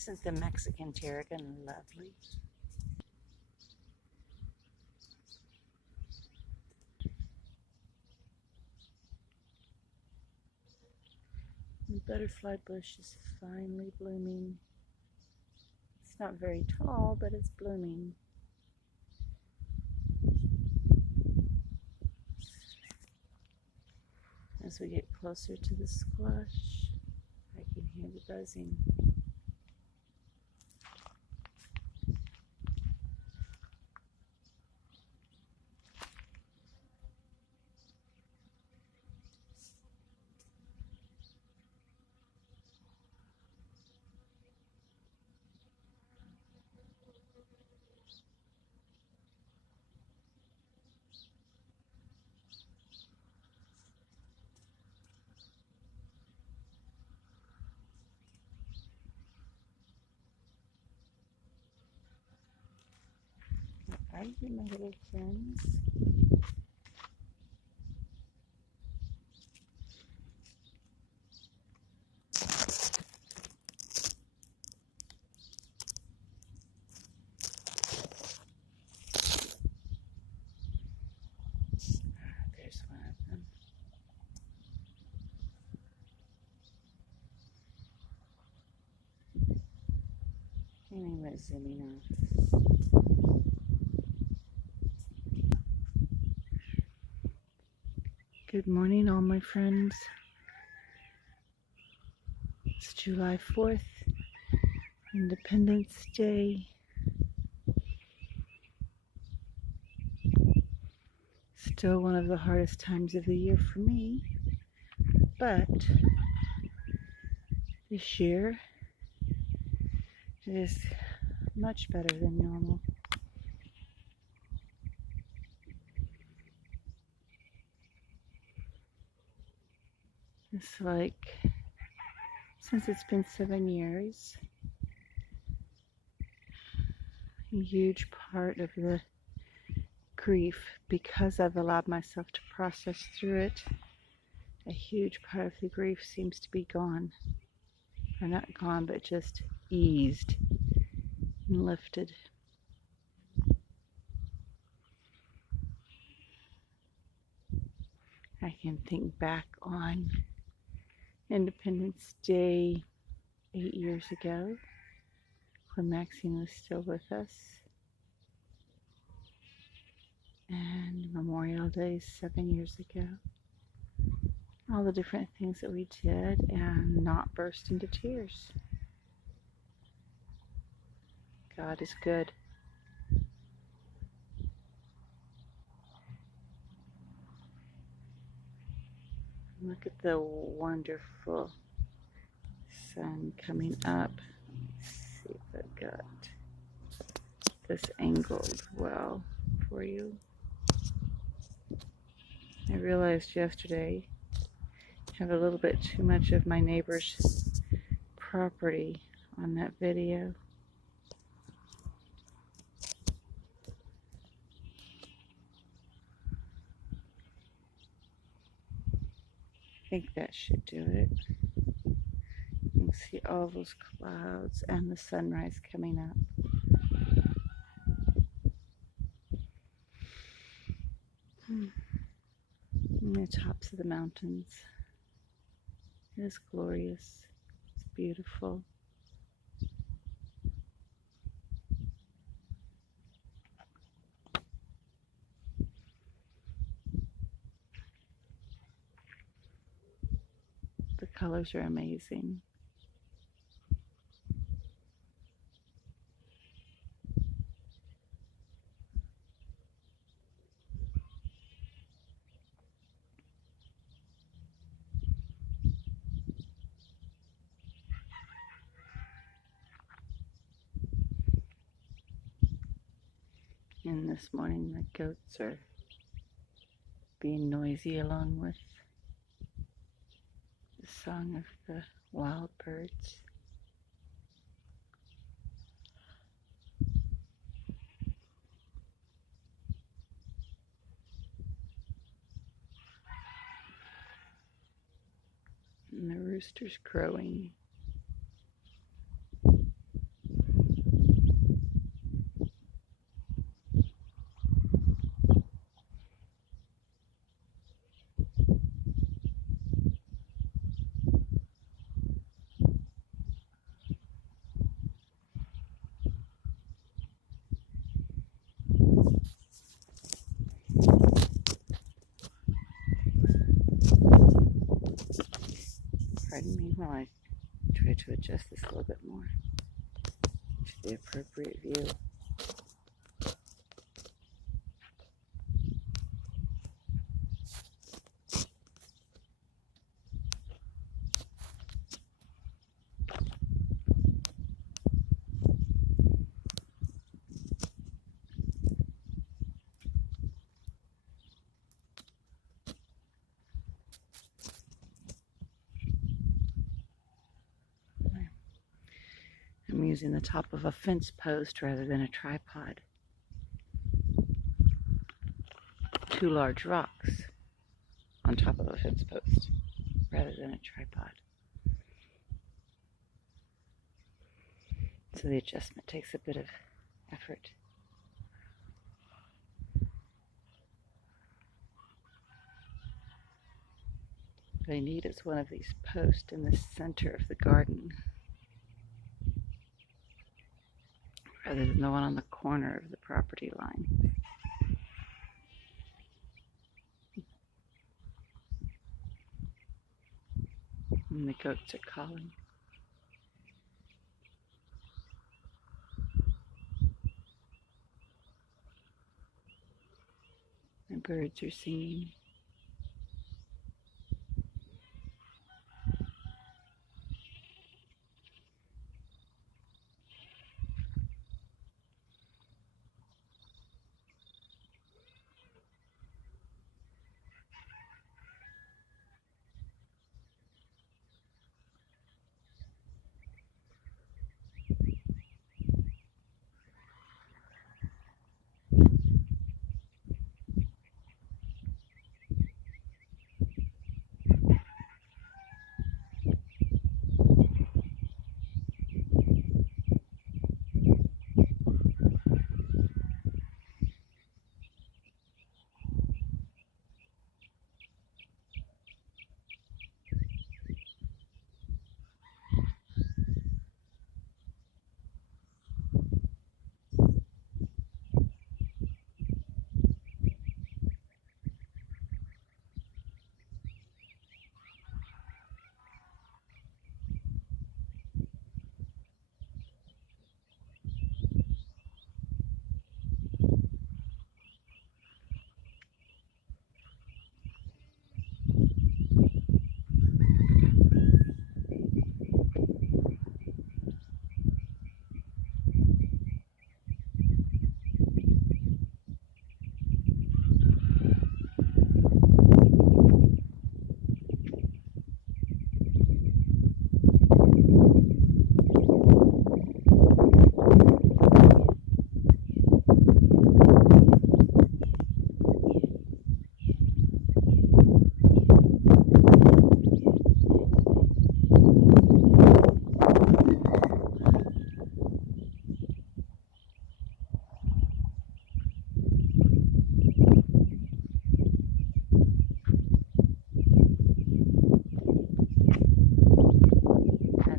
Isn't the Mexican tarragon lovely? The butterfly bush is finally blooming. It's not very tall, but it's blooming. As we get closer to the squash, I can hear the buzzing. Are you, my little friends? There's one of them. Anyway, zooming off. Good morning, all my friends. It's July 4th, Independence Day. Still one of the hardest times of the year for me, but this year it is much better than normal. It's like, since it's been 7 years, a huge part of the grief, because I've allowed myself to process through it, a huge part of the grief seems to be gone. Or not gone, but just eased and lifted. I can think back on Independence Day 8 years ago, when Maxine was still with us, and Memorial Day 7 years ago. All the different things that we did and not burst into tears. God is good. Look at the wonderful sun coming up. Let's see if I've got this angled well for you. I realized yesterday I have a little bit too much of my neighbor's property on that video. I think that should do it. You can see all those clouds and the sunrise coming up. And the tops of the mountains. It is glorious. It's beautiful. The colors are amazing. And this morning the goats are being noisy along with the song of the wild birds. And the rooster's crowing. Pardon me while I try to adjust this a little bit more to the appropriate view. I'm using the top of a fence post rather than a tripod. 2 large rocks on top of a fence post rather than a tripod. So the adjustment takes a bit of effort. What I need is one of these posts in the center of the garden rather than the one on the corner of the property line. And the goats are calling. The birds are singing.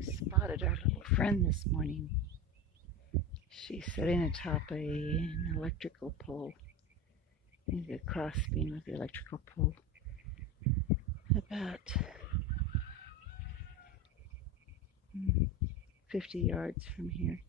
I've spotted our little friend this morning. She's sitting atop an electrical pole. Maybe a cross beam of the electrical pole. About 50 yards from here.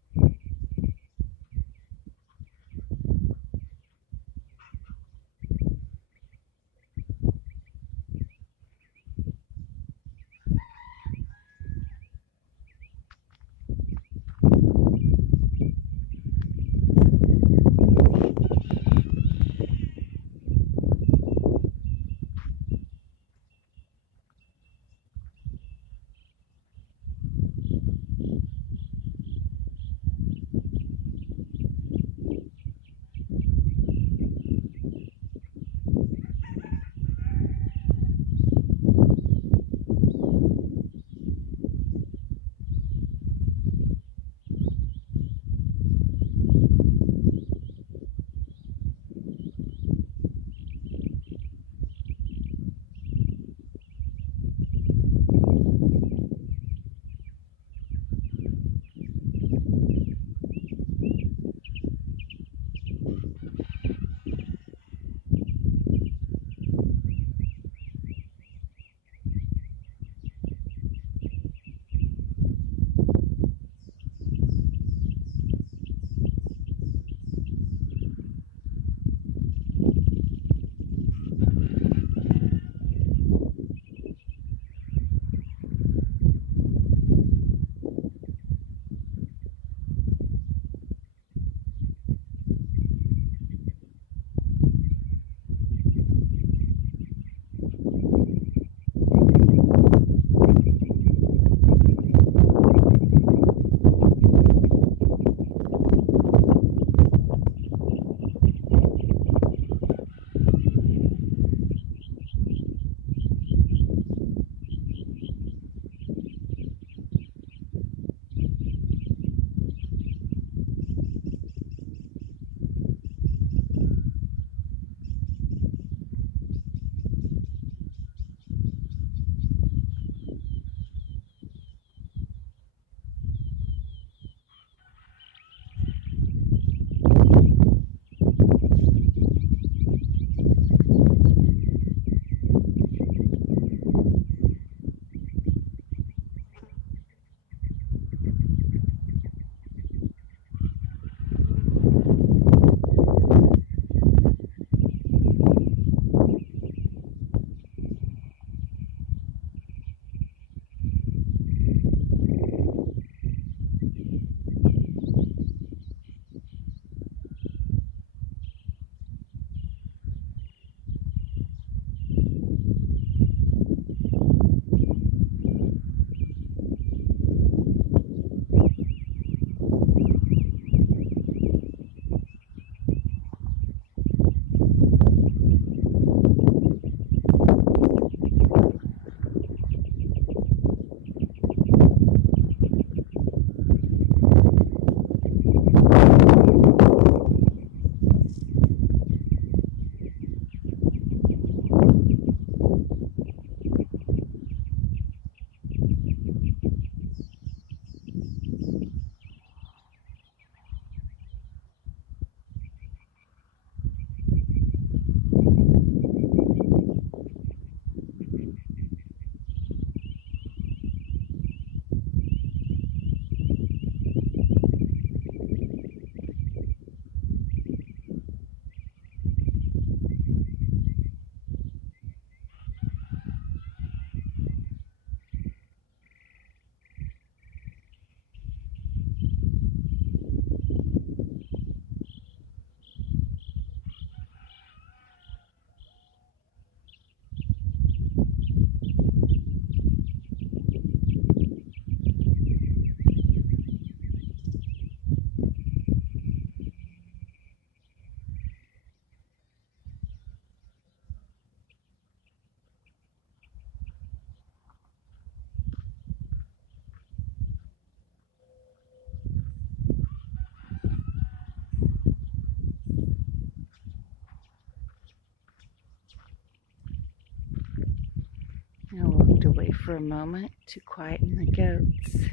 walked away for a moment to quieten the goats.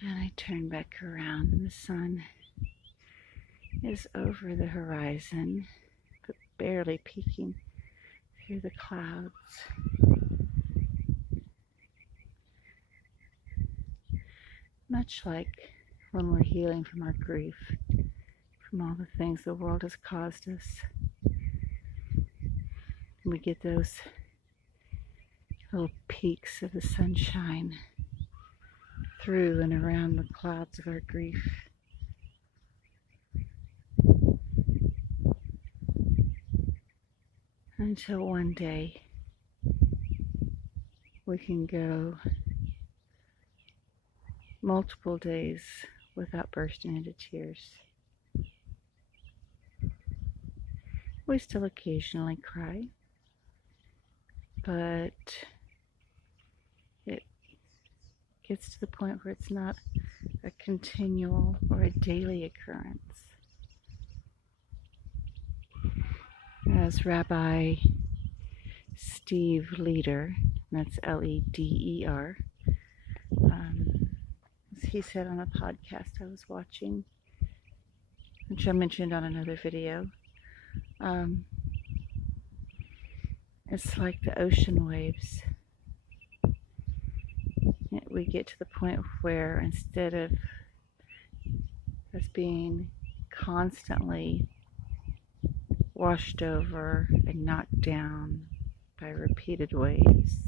And I turned back around, and the sun is over the horizon, but barely peeking through the clouds. Much like when we're healing from our grief, from all the things the world has caused us, we get those little peaks of the sunshine through and around the clouds of our grief. Until one day we can go multiple days without bursting into tears. We still occasionally cry, but it gets to the point where it's not a continual or a daily occurrence. As Rabbi Steve Leder, that's Leder, as he said on a podcast I was watching, which I mentioned on another video, it's like the ocean waves. We get to the point where instead of us being constantly washed over and knocked down by repeated waves,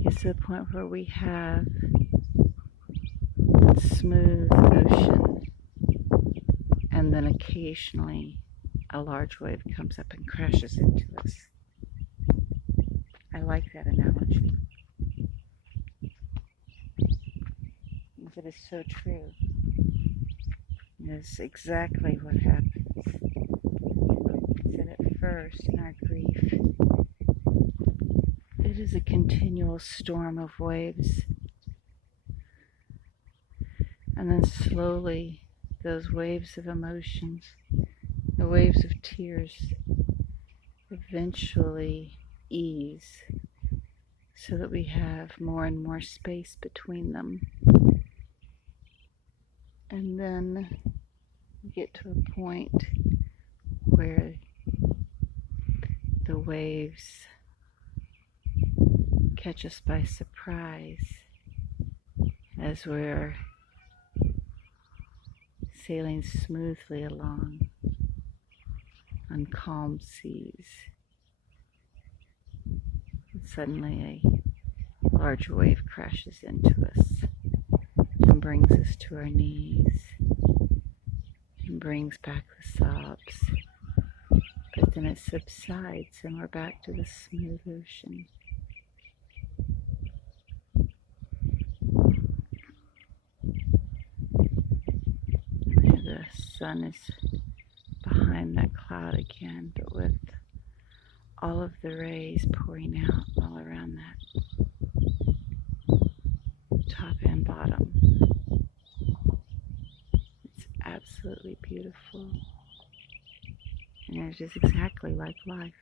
it's to the point where we have a smooth ocean, and then occasionally a large wave comes up and crashes into us. I like that analogy. It is so true. It is exactly what happens. That at first, in our grief, it is a continual storm of waves. And then slowly, those waves of emotions, the waves of tears, eventually ease so that we have more and more space between them. And then we get to a point where the waves catch us by surprise as we're sailing smoothly along on calm seas. And suddenly a large wave crashes into us and brings us to our knees and brings back the sobs. But then it subsides and we're back to the smooth ocean. And the sun is behind that cloud again, but with all of the rays pouring out all around that top and bottom. It's absolutely beautiful. And it is exactly like life.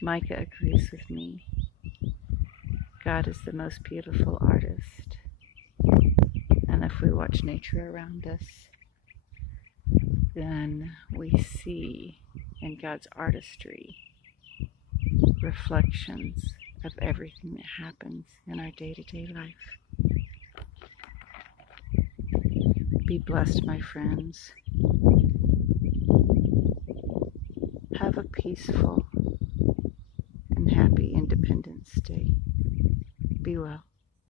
Micah agrees with me. God is the most beautiful artist. And if we watch nature around us, then we see in God's artistry reflections of everything that happens in our day-to-day life. Be blessed, my friends. Have a peaceful and happy Independence Day. Be well.